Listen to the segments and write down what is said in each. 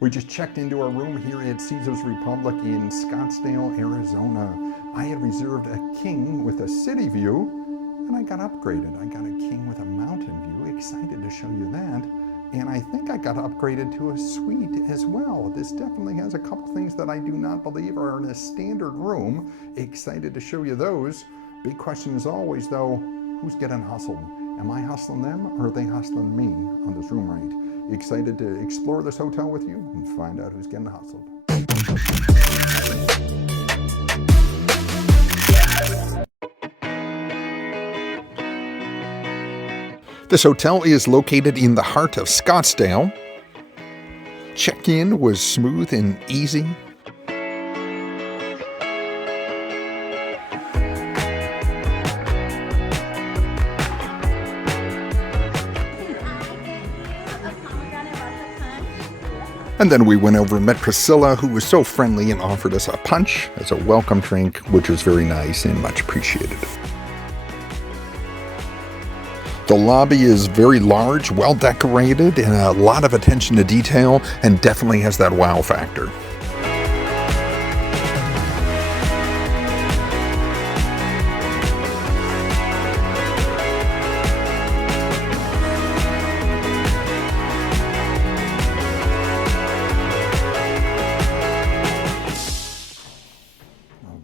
We just checked into our room here at Caesars Republic in Scottsdale, Arizona. I had reserved a king with a city view, and I got upgraded. I got a king with a mountain view. Excited to show you that. And I think I got upgraded to a suite as well. This definitely has a couple things that I do not believe are in a standard room. Excited to show you those. Big question as always though, who's getting hustled? Am I hustling them or are they hustling me on this room rate? Excited to explore this hotel with you and find out who's getting hustled. This hotel is located in the heart of Scottsdale. Check-in was smooth and easy. And then we went over and met Priscilla, who was so friendly and offered us a punch as a welcome drink, which was very nice and much appreciated. The lobby is very large, well decorated, and a lot of attention to detail, and definitely has that wow factor.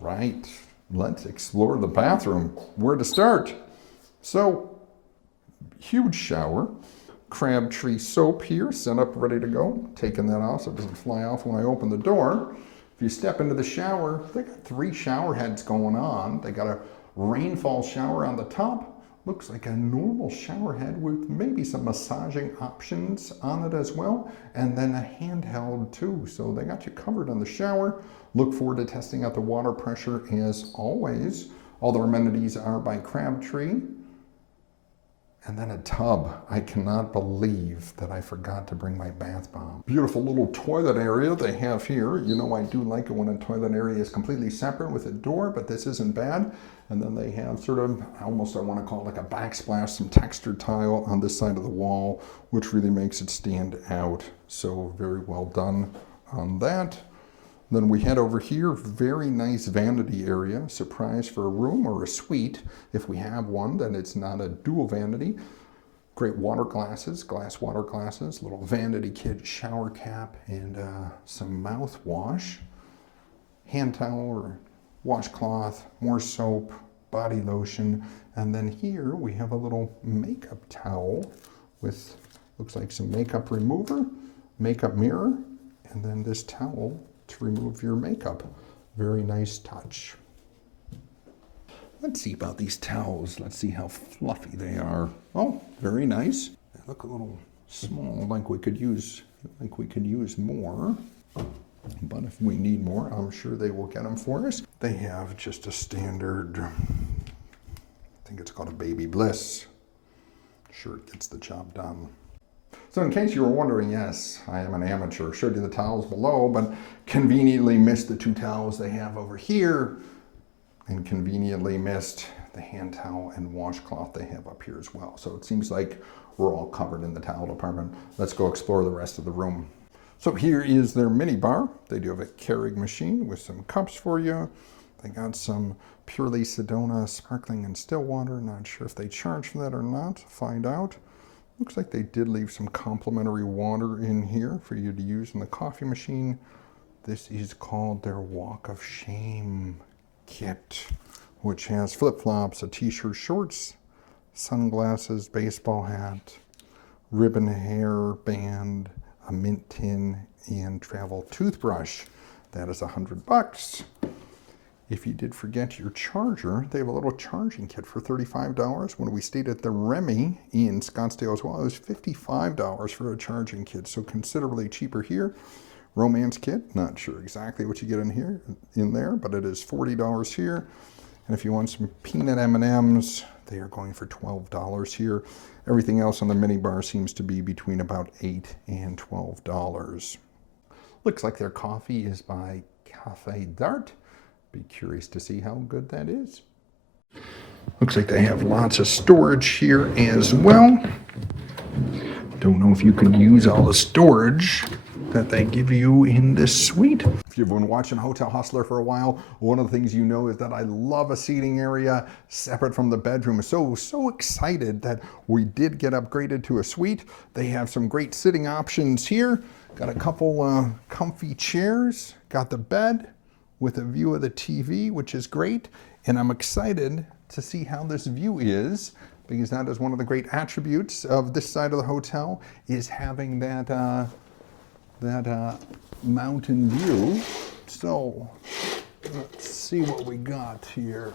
Right, let's explore the bathroom. Where to start? So, huge shower, Crabtree soap here, set up, ready to go. Taking that off so it doesn't fly off when I open the door. If you step into the shower, they got 3 shower heads going on. They got a rainfall shower on the top. Looks like a normal shower head with maybe some massaging options on it as well. And then a handheld too. So they got you covered on the shower. Look forward to testing out the water pressure as always. All the amenities are by Crabtree. And then a tub. I cannot believe that I forgot to bring my bath bomb. Beautiful little toilet area they have here. You know, I do like it when a toilet area is completely separate with a door, but this isn't bad. And then they have sort of, almost I want to call it like a backsplash, some textured tile on this side of the wall, which really makes it stand out. So very well done on that. Then we head over here, very nice vanity area, surprise for a room or a suite. If we have one, then it's not a dual vanity. Great water glasses, glass water glasses, little vanity kit shower cap, and some mouthwash, hand towel or washcloth, more soap, body lotion, and then here we have a little makeup towel with, looks like some makeup remover, makeup mirror, and then this towel to remove your makeup. Very nice touch. Let's see about these towels. Let's see how fluffy they are. Oh, very nice. They look a little small, like we could use more. But if we need more, I'm sure they will get them for us. They have just a standard, I think it's called a Baby Bliss. Sure, it gets the job done. So in case you were wondering, yes, I am an amateur. Showed you the towels below, but conveniently missed the 2 towels they have over here, and conveniently missed the hand towel and washcloth they have up here as well. So it seems like we're all covered in the towel department. Let's go explore the rest of the room. So here is their mini bar. They do have a Keurig machine with some cups for you. They got some Purely Sedona sparkling and still water. Not sure if they charge for that or not. Find out. Looks like they did leave some complimentary water in here for you to use in the coffee machine. This is called their Walk of Shame kit, which has flip-flops, a t-shirt, shorts, sunglasses, baseball hat, ribbon hair band, a mint tin, and travel toothbrush. That is $100. If you did forget your charger, they have a little charging kit for $35. When we stayed at the Remy in Scottsdale as well, it was $55 for a charging kit, so considerably cheaper here. Romance kit, not sure exactly what you get in there, but it is $40 here. And if you want some peanut M&Ms, they are going for $12 here. Everything else on the mini bar seems to be between about $8 and $12. Looks like their coffee is by Cafe Dart. Be curious to see how good that is. Looks like they have lots of storage here as well. Don't know if you could use all the storage. that they give you in this suite. If you've been watching Hotel Hustler for a while, one of the things you know is that I love a seating area separate from the bedroom. So excited that we did get upgraded to a suite. They have some great sitting options here. Got a couple comfy chairs, got the bed with a view of the TV, which is great. And I'm excited to see how this view is, because that is one of the great attributes of this side of the hotel, is having that mountain view. So let's see what we got here.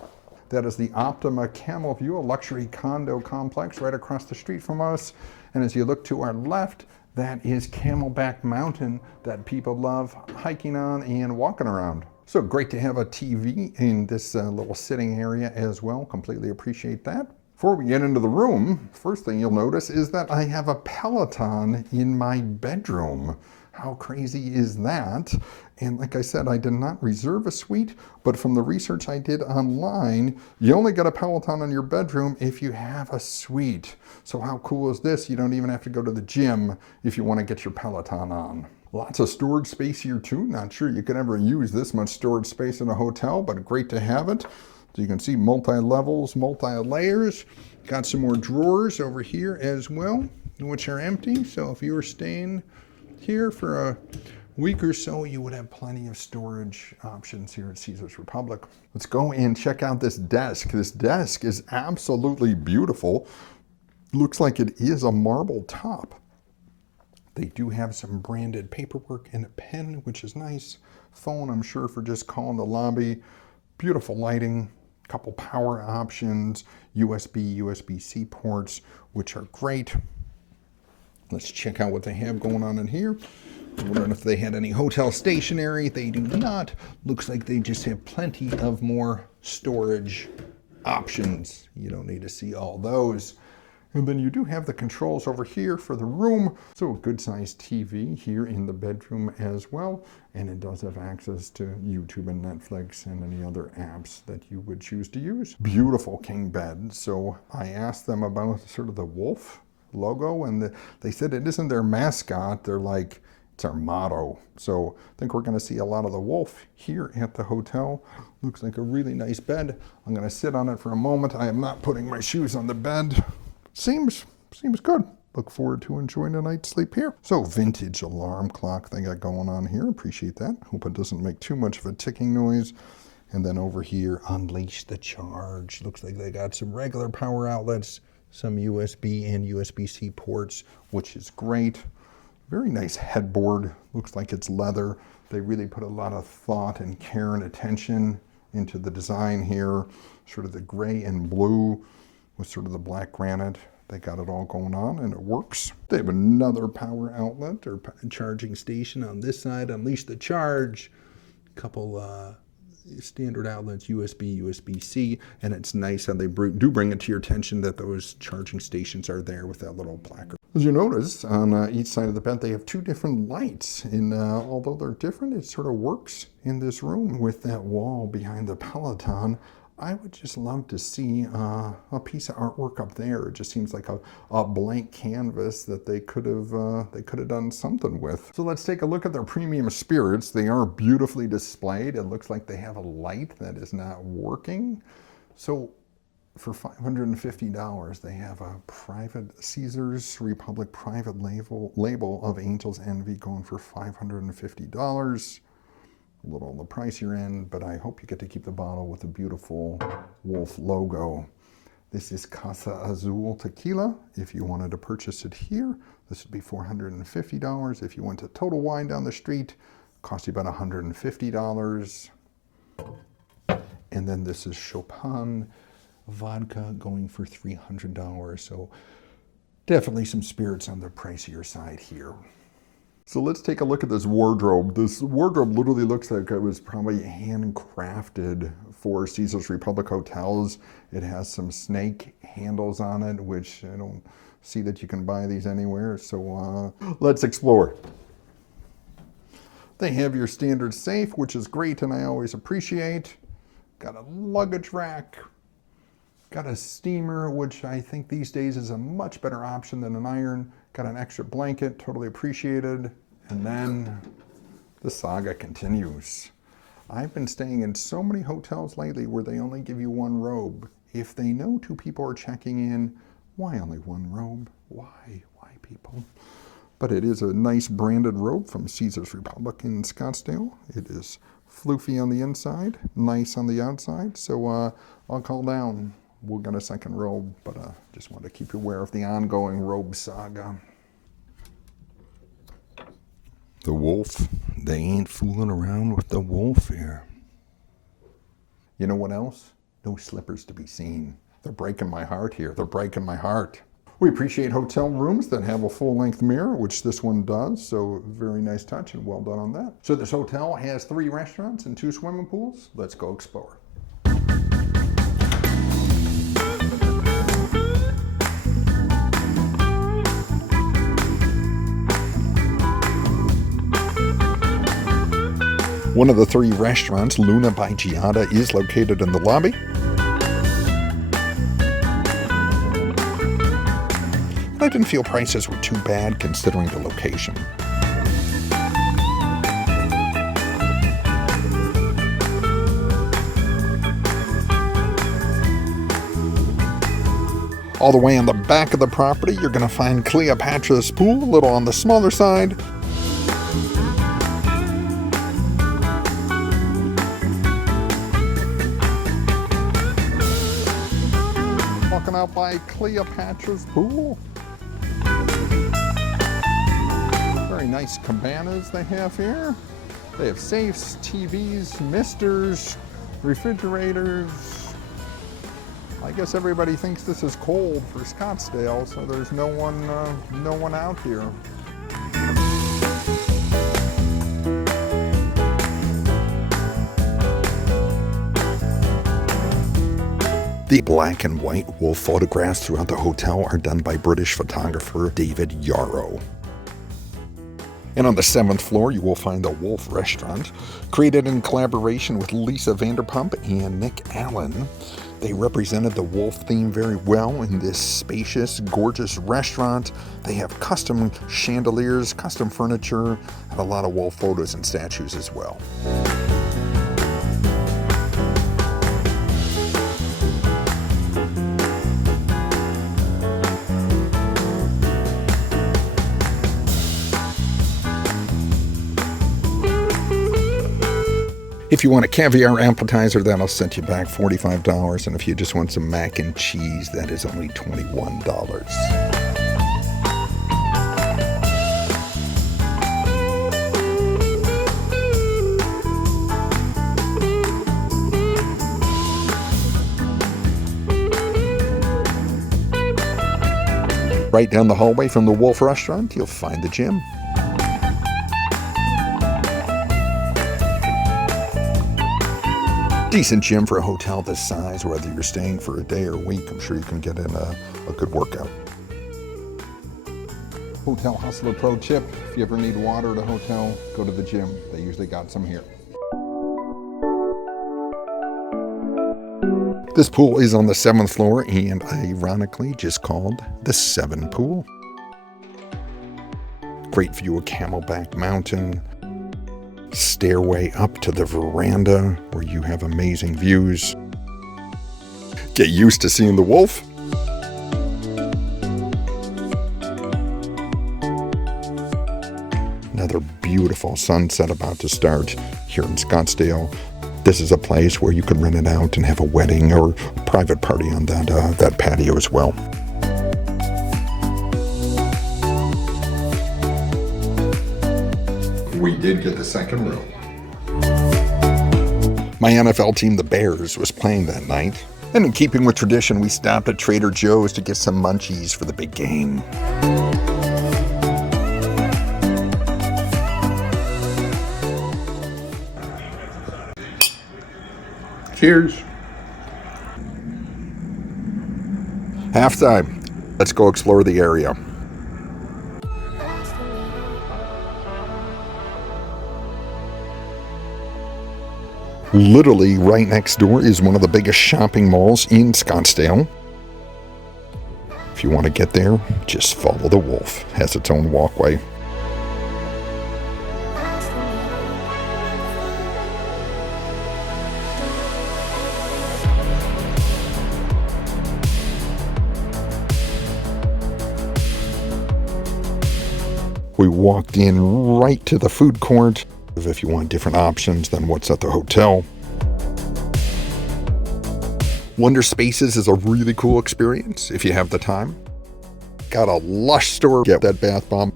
That is the Optima Camel View, a luxury condo complex right across the street from us. And as you look to our left, that is Camelback Mountain that people love hiking on and walking around. So great to have a TV in this little sitting area as well. Completely appreciate that. Before we get into the room, first thing you'll notice is that I have a Peloton in my bedroom. How crazy is that? And like I said, I did not reserve a suite, but from the research I did online, you only get a Peloton in your bedroom if you have a suite. So how cool is this? You don't even have to go to the gym if you want to get your Peloton on. Lots of storage space here too. Not sure you could ever use this much storage space in a hotel, but great to have it. So you can see multi-levels, multi-layers. Got some more drawers over here as well, which are empty. So if you were staying here for a week or so, you would have plenty of storage options here at Caesars Republic. Let's go and check out this desk. This desk is absolutely beautiful. Looks like it is a marble top. They do have some branded paperwork and a pen, which is nice. Phone, I'm sure, for just calling the lobby. Beautiful lighting, couple power options, USB, USB-C ports, which are great. Let's check out what they have going on in here. I'm wondering if they had any hotel stationery. They do not. Looks like they just have plenty of more storage options. You don't need to see all those. And then you do have the controls over here for the room. So a good sized TV here in the bedroom as well. And it does have access to YouTube and Netflix and any other apps that you would choose to use. Beautiful king bed. So I asked them about sort of the wolf logo, and they said it isn't their mascot. They're like, it's our motto. So I think we're going to see a lot of the wolf here at the hotel. Looks like a really nice bed. I'm going to sit on it for a moment. I am not putting my shoes on the bed. Seems good. Look forward to enjoying a night's sleep here. So vintage alarm clock they got going on here. Appreciate that. Hope it doesn't make too much of a ticking noise. And then over here, unleash the charge. Looks like they got some regular power outlets, some USB and USB-C ports, which is great. Very nice headboard. Looks like it's leather. They really put a lot of thought and care and attention into the design here. Sort of the gray and blue with sort of the black granite. They got it all going on and it works. They have another power outlet or charging station on this side. Unleash the charge. Couple standard outlets, USB, USB-C, and it's nice how they do bring it to your attention that those charging stations are there with that little placard. As you notice, on each side of the bed, they have two different lights, and although they're different, it sort of works in this room with that wall behind the Peloton. I would just love to see a piece of artwork up there. It just seems like a blank canvas that they could have done something with. So let's take a look at their premium spirits. They are beautifully displayed. It looks like they have a light that is not working. So for $550, they have a private Caesars Republic private label of Angel's Envy going for $550. A little on the price you're in, but I hope you get to keep the bottle with the beautiful wolf logo. This is Casa Azul Tequila. If you wanted to purchase it here, this would be $450. If you went to Total Wine down the street, cost you about $150. And then this is Chopin vodka going for $300. So definitely some spirits on the pricier side here. So let's take a look at this wardrobe. This wardrobe literally looks like it was probably handcrafted for Caesars Republic hotels. It has some snake handles on it, which I don't see that you can buy these anywhere. So let's explore. They have your standard safe, which is great and I always appreciate. Got a luggage rack. Got a steamer, which I think these days is a much better option than an iron. Got an extra blanket, totally appreciated. And then the saga continues. I've been staying in so many hotels lately where they only give you one robe. If they know two people are checking in, why only one robe? Why people? But it is a nice branded robe from Caesars Republic in Scottsdale. It is floofy on the inside, nice on the outside. So I'll call down. We'll get a second robe, but just wanted to keep you aware of the ongoing robe saga. The wolf. They ain't fooling around with the wolf here. You know what else? No slippers to be seen. They're breaking my heart here. They're breaking my heart. We appreciate hotel rooms that have a full-length mirror, which this one does, so very nice touch and well done on that. So this hotel has 3 restaurants and 2 swimming pools. Let's go explore. One of the 3 restaurants, Luna by Giada, is located in the lobby. I didn't feel prices were too bad considering the location. All the way on the back of the property, you're going to find Cleopatra's Pool, a little on the smaller side. Walking out by Cleopatra's Pool. Very nice cabanas they have here. They have safes, TVs, misters, refrigerators. I guess everybody thinks this is cold for Scottsdale, so there's no one out here. The black and white wolf photographs throughout the hotel are done by British photographer David Yarrow. And on the 7th floor, you will find the Wolf Restaurant, created in collaboration with Lisa Vanderpump and Nick Allen. They represented the wolf theme very well in this spacious, gorgeous restaurant. They have custom chandeliers, custom furniture, and a lot of wolf photos and statues as well. If you want a caviar appetizer, that'll set you back $45, and if you just want some mac and cheese, that is only $21. Right down the hallway from the Wolf Restaurant, you'll find the gym. Decent gym for a hotel this size, whether you're staying for a day or a week. I'm sure you can get in a good workout. Hotel Hustler Pro tip, if you ever need water at a hotel, go to the gym. They usually got some here. This pool is on the 7th floor and ironically just called the 7 Pool. Great view of Camelback Mountain. Stairway up to the veranda where you have amazing views. Get used to seeing the wolf. Another beautiful sunset about to start here in Scottsdale. This is a place where you can rent it out and have a wedding or a private party on that patio as well. We did get the second row. My NFL team, the Bears, was playing that night. And in keeping with tradition, we stopped at Trader Joe's to get some munchies for the big game. Cheers. Halftime. Let's go explore the area. Literally right next door is one of the biggest shopping malls in Scottsdale. If you want to get there, just follow the wolf. It has its own walkway. We walked in right to the food court. If you want different options than what's at the hotel. Wonder Spaces is a really cool experience if you have the time. Got a lush store. Get that bath bomb.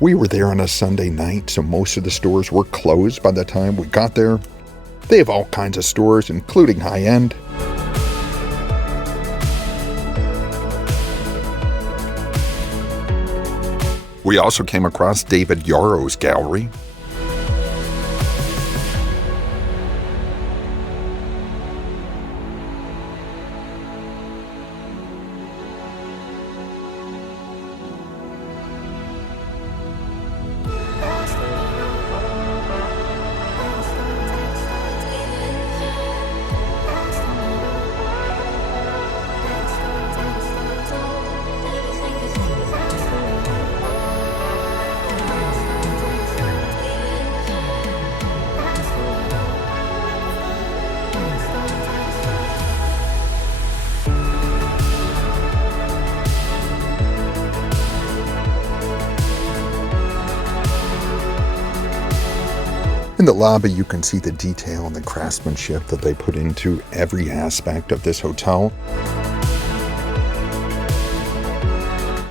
We were there on a Sunday night, so most of the stores were closed by the time we got there. They have all kinds of stores, including high-end. We also came across David Yarrow's gallery. In the lobby, you can see the detail and the craftsmanship that they put into every aspect of this hotel.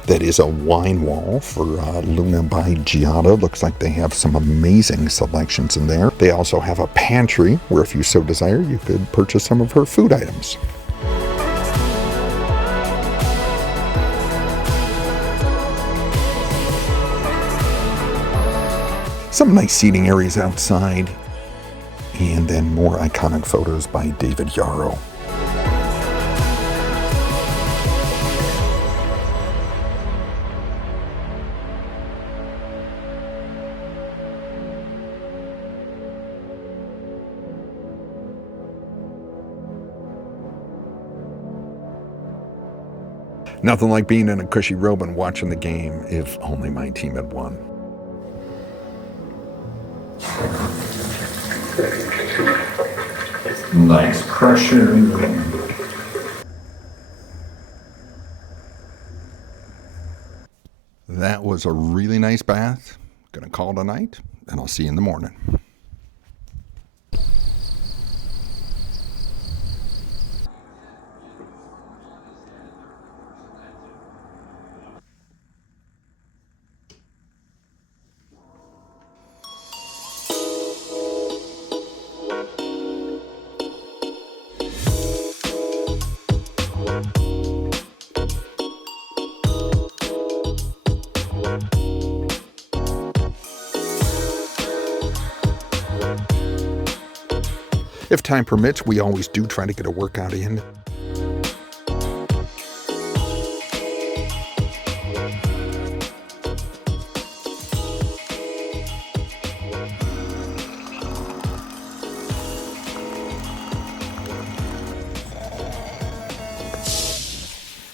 That is a wine wall for Luna by Giada. Looks like they have some amazing selections in there. They also have a pantry where, if you so desire, you could purchase some of her food items. Some nice seating areas outside, and then more iconic photos by David Yarrow. Nothing like being in a cushy robe and watching the game, if only my team had won. Nice pressure. That was a really nice bath. Gonna call it a night, and I'll see you in the morning. If time permits, we always do try to get a workout in.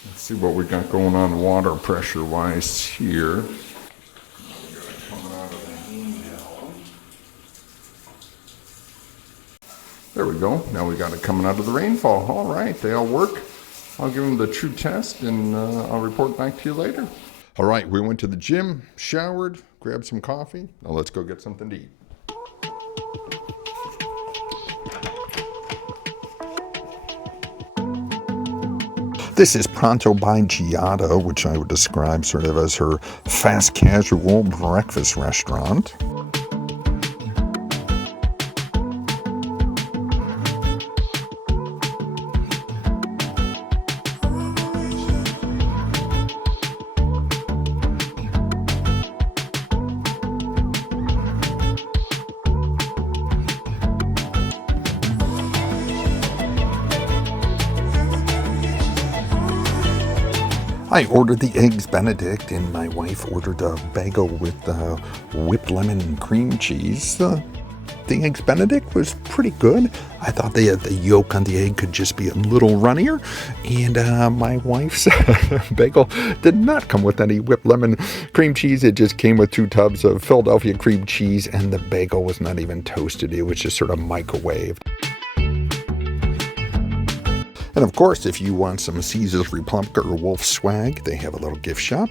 Let's see what we got going on water pressure wise here. There we go. Now we got it coming out of the rainfall. All right, they all work. I'll give them the true test, and I'll report back to you later. All right, we went to the gym, showered, grabbed some coffee. Now let's go get something to eat. This is Pronto by Giada, which I would describe sort of as her fast casual breakfast restaurant. I ordered the Eggs Benedict, and my wife ordered a bagel with whipped lemon and cream cheese. The Eggs Benedict was pretty good. I thought the yolk on the egg could just be a little runnier, and my wife's bagel did not come with any whipped lemon cream cheese. It just came with 2 tubs of Philadelphia cream cheese, and the bagel was not even toasted. It was just sort of microwaved. And of course, if you want some Caesars Republic or Wolf swag, they have a little gift shop.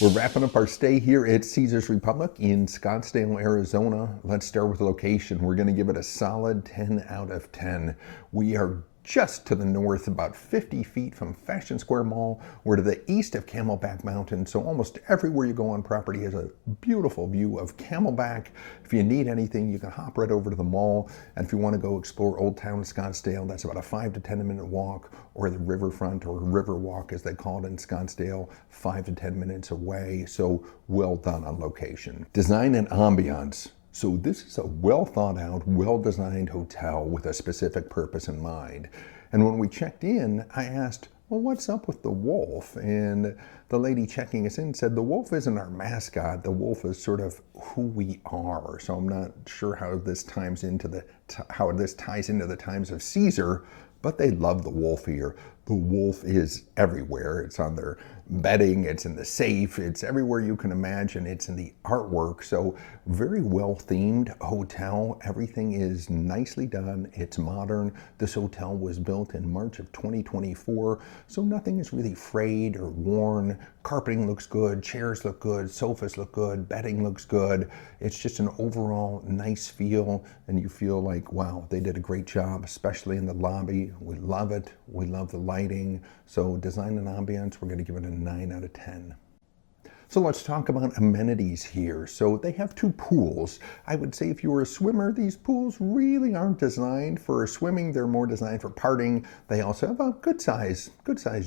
We're wrapping up our stay here at Caesars Republic in Scottsdale, Arizona. Let's start with the location. We're going to give it a solid 10 out of 10. We are just to the north, about 50 feet from Fashion Square Mall. We're to the east of Camelback Mountain, so almost everywhere you go on property has a beautiful view of Camelback. If you need anything, you can hop right over to the mall. And if you want to go explore Old Town Scottsdale, that's about a 5 to 10 minute walk, or the riverfront, or river walk as they call it in Scottsdale, 5 to 10 minutes away. So well done on location. Design and ambiance. So this is a well thought out, well designed hotel with a specific purpose in mind. And when we checked in, I asked, well, what's up with the wolf? And the lady checking us in said, the wolf isn't our mascot. The wolf is sort of who we are. So I'm not sure how this ties into the times of Caesar, but they love the wolf here. The wolf is everywhere. It's on their bedding, it's in the safe, it's everywhere you can imagine, it's in the artwork. So very well themed hotel. Everything is nicely done. It's modern. This hotel was built in March of 2024, so nothing is really frayed or worn. Carpeting looks good, chairs look good, sofas look good, bedding looks good. It's just an overall nice feel, and you feel like, wow, they did a great job, especially in the lobby. We love it. We love the lighting. So design and ambiance, we're going to give it a 9 out of 10. So let's talk about amenities here. So they have 2 pools. I would say if you were a swimmer, these pools really aren't designed for swimming. They're more designed for partying. They also have a good size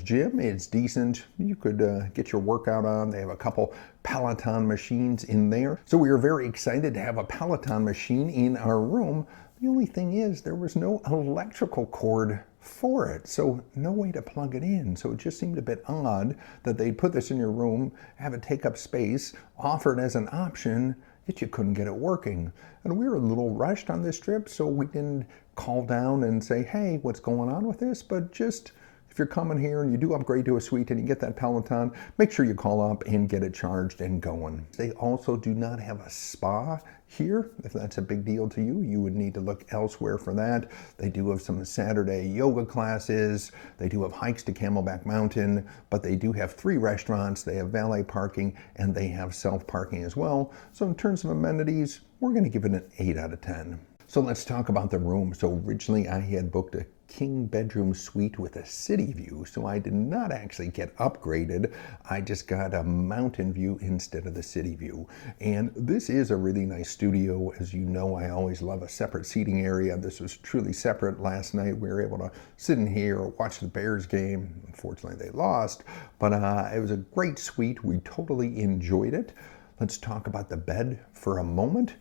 gym. It's decent. You could get your workout on. They have a couple Peloton machines in there. So we are very excited to have a Peloton machine in our room. The only thing is there was no electrical cord for it, so no way to plug it in. So it just seemed a bit odd that they'd put this in your room, have it take up space, offer it as an option, yet you couldn't get it working. And we were a little rushed on this trip, so we didn't call down and say, hey, what's going on with this? But just if you're coming here and you do upgrade to a suite and you get that Peloton, make sure you call up and get it charged and going. They also do not have a spa here. If that's a big deal to you, you would need to look elsewhere for that. They do have some Saturday yoga classes. They do have hikes to Camelback Mountain, but they do have 3 restaurants. They have valet parking and they have self-parking as well. So in terms of amenities, we're going to give it an 8 out of 10. So let's talk about the room. So originally I had booked a king bedroom suite with a city view, so I did not actually get upgraded. I just got a mountain view instead of the city view. And this is a really nice studio. As you know, I always love a separate seating area. This was truly separate. Last night we were able to sit in here, watch the Bears game. Unfortunately they lost, but it was a great suite. We totally enjoyed it. Let's talk about the bed for a moment.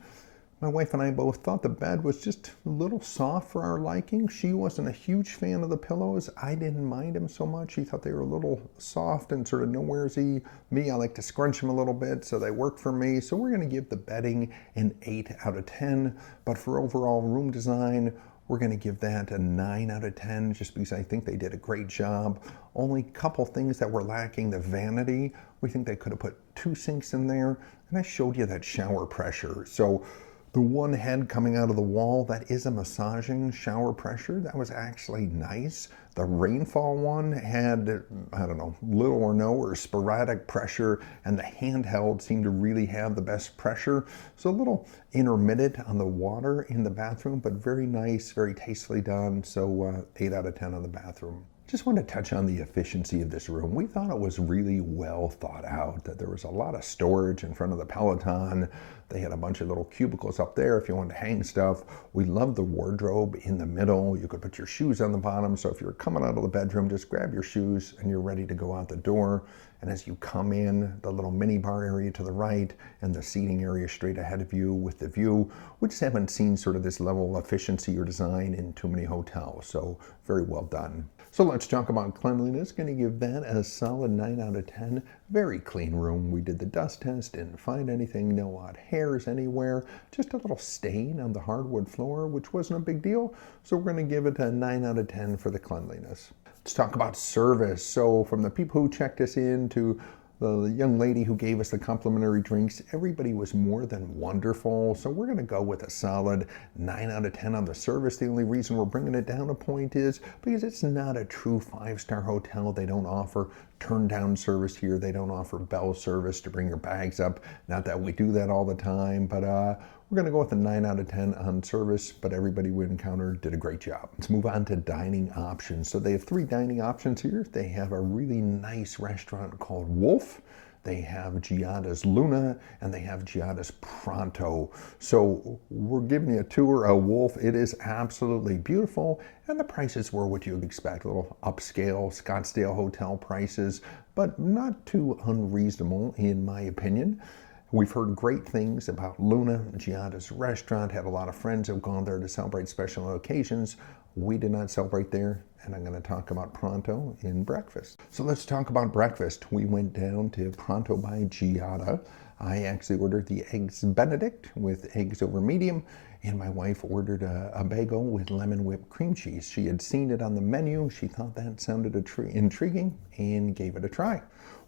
My wife and I both thought the bed was just a little soft for our liking. She wasn't a huge fan of the pillows. I didn't mind them so much. She thought they were a little soft and sort of nowheresy. Me, I like to scrunch them a little bit, so they work for me. So we're going to give the bedding an 8 out of 10. But for overall room design, we're going to give that a 9 out of 10 just because I think they did a great job. Only a couple things that were lacking, the vanity. We think they could have put 2 sinks in there. And I showed you that shower pressure. So the one head coming out of the wall, that is a massaging shower pressure. That was actually nice. The rainfall one had, I don't know, little or no or sporadic pressure, and the handheld seemed to really have the best pressure. So a little intermittent on the water in the bathroom, but very nice, very tastefully done. So 8 out of 10 on the bathroom. Just want to touch on the efficiency of this room. We thought it was really well thought out, that there was a lot of storage in front of the Peloton. They had a bunch of little cubicles up there if you wanted to hang stuff. We love the wardrobe in the middle. You could put your shoes on the bottom. So if you're coming out of the bedroom, just grab your shoes and you're ready to go out the door. And as you come in, the little mini bar area to the right and the seating area straight ahead of you with the view. We just haven't seen sort of this level of efficiency or design in too many hotels. So very well done. So let's talk about cleanliness. Going to give that a solid 9 out of 10. Very clean room. We did the dust test, didn't find anything, no odd hairs anywhere. Just a little stain on the hardwood floor, which wasn't a big deal. So we're going to give it a 9 out of 10 for the cleanliness. Let's talk about service. So from the people who checked us in to The young lady who gave us the complimentary drinks, everybody was more than wonderful. So we're going to go with a solid 9 out of 10 on the service. The only reason we're bringing it down a point is because it's not a true 5-star hotel. They don't offer turn down service here. They don't offer bell service to bring your bags up. Not that we do that all the time, but we're going to go with a 9 out of 10 on service, but everybody we encountered did a great job. Let's move on to dining options. So they have 3 dining options here. They have a really nice restaurant called Wolf. They have Giada's Luna, and they have Giada's Pronto. So we're giving you a tour of Wolf. It is absolutely beautiful, and the prices were what you would expect, a little upscale Scottsdale hotel prices, but not too unreasonable in my opinion. We've heard great things about Luna, Giada's restaurant, had a lot of friends who have gone there to celebrate special occasions. We did not celebrate there, and I'm going to talk about Pronto in breakfast. So let's talk about breakfast. We went down to Pronto by Giada. I actually ordered the Eggs Benedict with eggs over medium, and my wife ordered a bagel with lemon whipped cream cheese. She had seen it on the menu. She thought that sounded intriguing and gave it a try.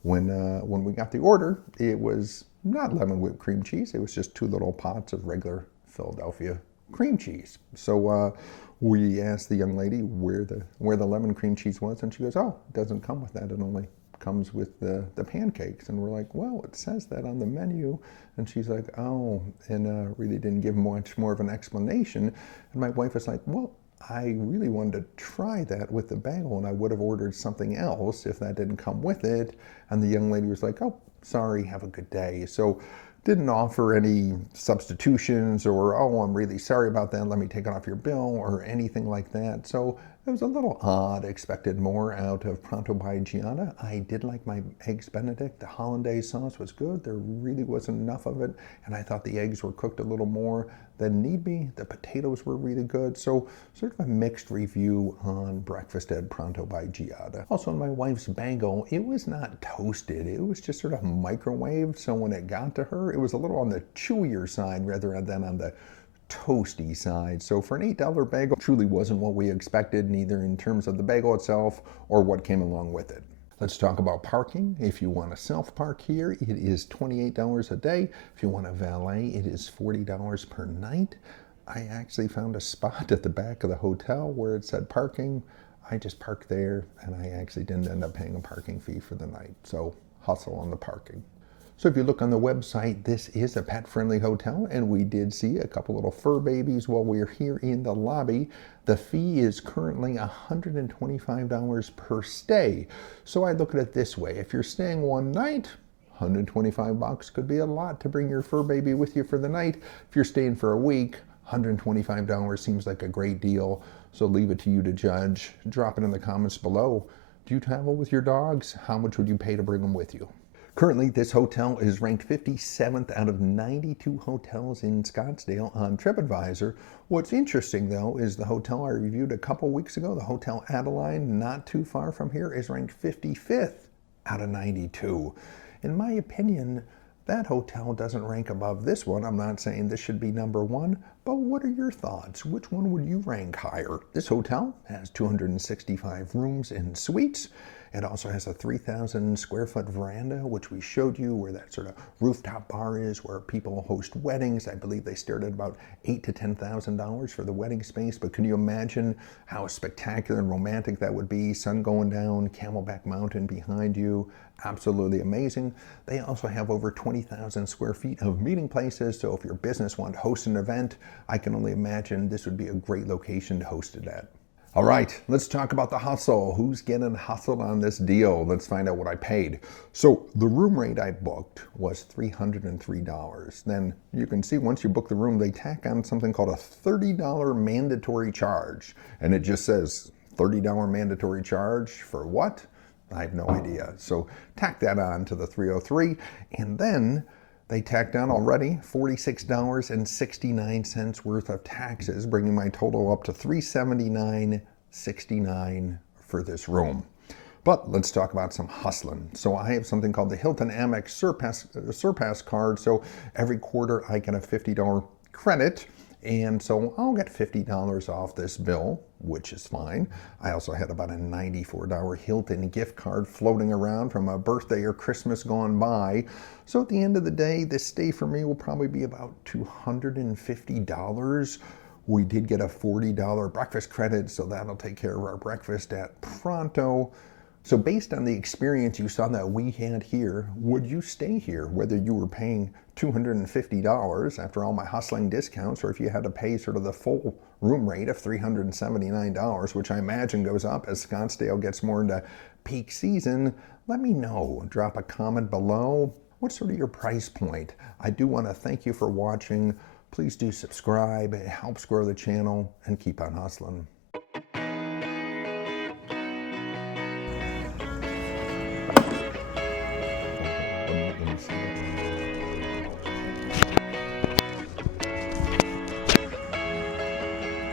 When we got the order, it was not lemon whipped cream cheese. It was just 2 little pots of regular Philadelphia cream cheese. So we asked the young lady where the lemon cream cheese was, and she goes, "Oh, it doesn't come with that. It only comes with the pancakes." And we're like, "Well, it says that on the menu." And she's like, "Oh," and really didn't give much more of an explanation. And my wife was like, "Well, I really wanted to try that with the bagel, and I would have ordered something else if that didn't come with it." And the young lady was like, "Oh, sorry, have a good day." So didn't offer any substitutions or, "Oh, I'm really sorry about that, let me take it off your bill," or anything like that. So it was a little odd. Expected more out of Pronto by Giada. I did like my Eggs Benedict. The hollandaise sauce was good. There really wasn't enough of it, and I thought the eggs were cooked a little more than need be. The potatoes were really good. So sort of a mixed review on breakfast at Pronto by Giada. Also, on my wife's bagel, it was not toasted. It was just sort of microwaved. So when it got to her, it was a little on the chewier side rather than on the toasty side. So for an $8 bagel, truly wasn't what we expected, neither in terms of the bagel itself or what came along with it. Let's talk about parking. If you want to self-park here, it is $28 a day. If you want to valet, it is $40 per night. I actually found a spot at the back of the hotel where it said parking. I just parked there, and I actually didn't end up paying a parking fee for the night. So hustle on the parking. So if you look on the website, this is a pet-friendly hotel, and we did see a couple little fur babies while we were here in the lobby. The fee is currently $125 per stay. So I look at it this way. If you're staying one night, $125 could be a lot to bring your fur baby with you for the night. If you're staying for a week, $125 seems like a great deal. So leave it to you to judge. Drop it in the comments below. Do you travel with your dogs? How much would you pay to bring them with you? Currently, this hotel is ranked 57th out of 92 hotels in Scottsdale on TripAdvisor. What's interesting, though, is the hotel I reviewed a couple weeks ago, the Hotel Adeline, not too far from here, is ranked 55th out of 92. In my opinion, that hotel doesn't rank above this one. I'm not saying this should be number 1, but what are your thoughts? Which one would you rank higher? This hotel has 265 rooms and suites. It also has a 3,000 square foot veranda, which we showed you, where that sort of rooftop bar is, where people host weddings. I believe they start at about $8,000 to $10,000 for the wedding space. But can you imagine how spectacular and romantic that would be? Sun going down, Camelback Mountain behind you. Absolutely amazing. They also have over 20,000 square feet of meeting places. So if your business wanted to host an event, I can only imagine this would be a great location to host it at. All right, let's talk about the hustle. Who's getting hustled on this deal? Let's find out what I paid. So the room rate I booked was $303. Then you can see once you book the room, they tack on something called a $30 mandatory charge. And it just says $30 mandatory charge for what? I have no idea. So tack that on to the $303. And then they tacked on already $46.69 worth of taxes, bringing my total up to $379.69 for this room. But let's talk about some hustling. So I have something called the Hilton Amex Surpass card. So every quarter I get a $50 credit. And so I'll get $50 off this bill, which is fine. I also had about a $94 Hilton gift card floating around from a birthday or Christmas gone by. So at the end of the day, this stay for me will probably be about $250. We did get a $40 breakfast credit, so that'll take care of our breakfast at Pronto. So based on the experience you saw that we had here, would you stay here, whether you were paying $250 after all my hustling discounts, or if you had to pay sort of the full room rate of $379, which I imagine goes up as Scottsdale gets more into peak season? Let me know. Drop a comment below. What's sort of your price point? I do want to thank you for watching. Please do subscribe. It helps grow the channel, and keep on hustling.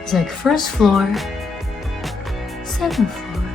It's like first floor, 7th floor.